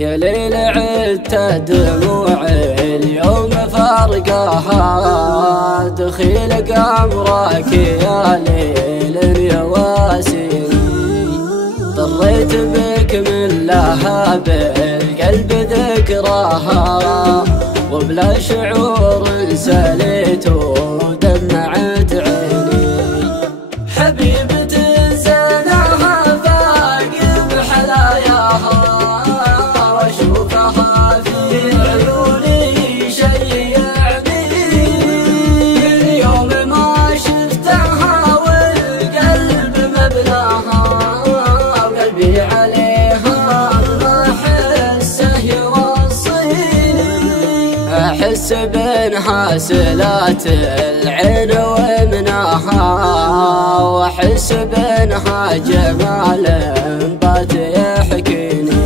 يا ليل عدت دموعي اليوم فارقها، دخيل قمرك يا ليل يا واسيني، طريت بك من لهب القلب ذكراها، وبلا شعور سليت ودمعت عيني، حبيبة زينها فاق بحلاياها، واشوفها في عيوني شي يعني، من يوم ما شفتها والقلب مبلاها، وقلبي عليها ما احسه يوصيني، احس بانحاسلات العين ومناها، واحس بانها جمال بات يحكيني،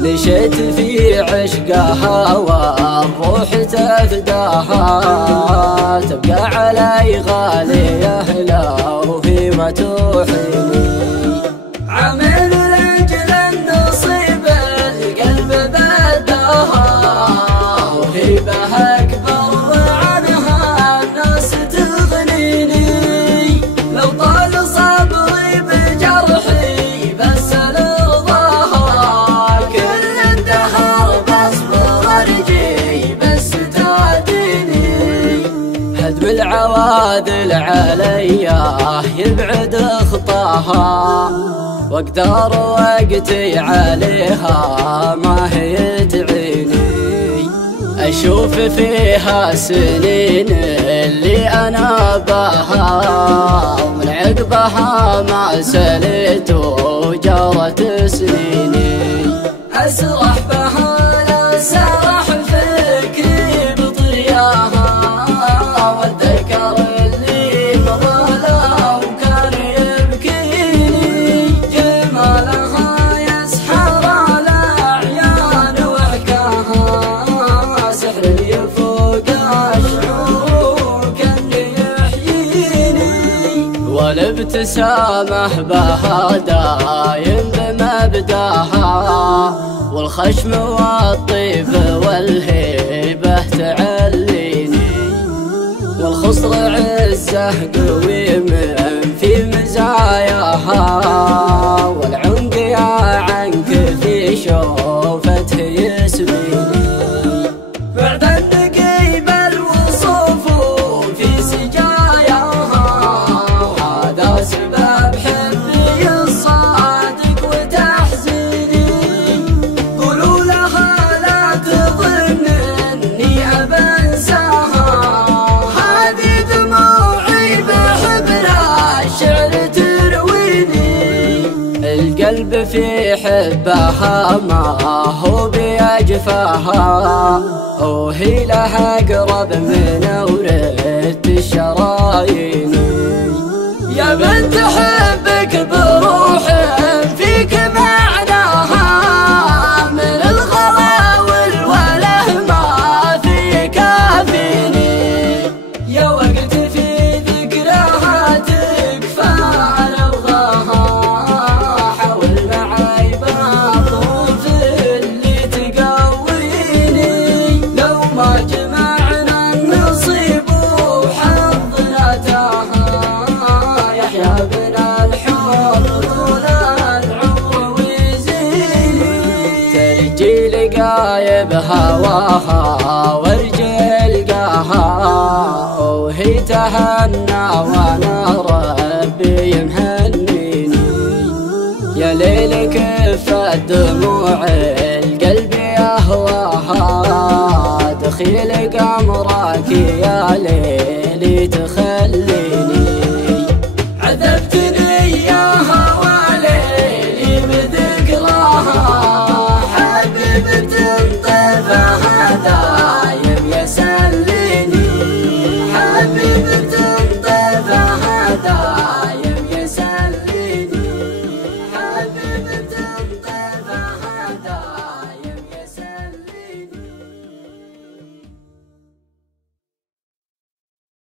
نشيت في عشقها والروح تفداها، تبقى علي غالية لو هي ما توحيني، عمل لاجل النصيب القلب بداها، وهيبها اكبر عنها الناس تغنيني، لو طال صبري بجرحي بس لرضاها، كل الدهر بصبر ارجي بس تاتيني، هدم العوادل عليا يبعد خطاها، واقدر وقتي عليها ما هي تعيني، أشوف فيها سنين اللي أنا بها، ومن عقبها ما سليت وجرت سنيني، أسرح بها لا سرح فكري بطرياها، والذكر اللي مضى لو كان يبكيني، جمالها يسحر الأعيان وحكاها، سحر يفوق الشعور كأنه يحييني، والابتسامة بها دايم بمبداها، والخشم والطيب والهيبة تعليني، والخصر عزه قويم في مزاياها، والعنق يا عنك في شوفته يسميني، بعد النقيب الوصوف في سجاياها، وهذا سبب حبي الصادق وتحزيني، قولوا لها لا تظن اني ابنساها، هذه دموعي بحبل الشعر ترويني، القلب في حبها ما هو بيجفاها، وهي لها اقرب من ورد الشرايين، يا بنت حبك بروح فيك معناها، من الغلا والوله ما في كافيني، يا وقت في ذكرها تكفى نبغاها، حاول معاي بطوف اللي تقويني، لو ما جمعنا النصيب وحظنا تاها، يحيا بنا الحب طول العمر ويزيني، ترجي لقايب هواها وارجع القاها، وهي تهنى وانا ربي يمهنيني، يا ليل كفت دموع القلب يهواها، دخيل قمرك يا ليلي تخليني، عذبت